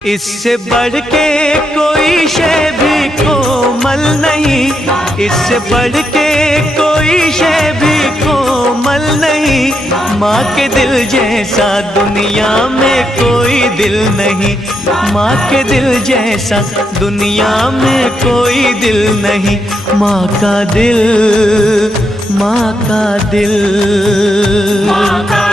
इससे बढ़ के कोई शय भी कोमल नहीं, इससे बढ़ के कोई शय भी कोमल नहीं। माँ के दिल जैसा दुनिया में कोई दिल नहीं, माँ के दिल जैसा दुनिया में कोई दिल नहीं। माँ का दिल, माँ का दिल, माँ का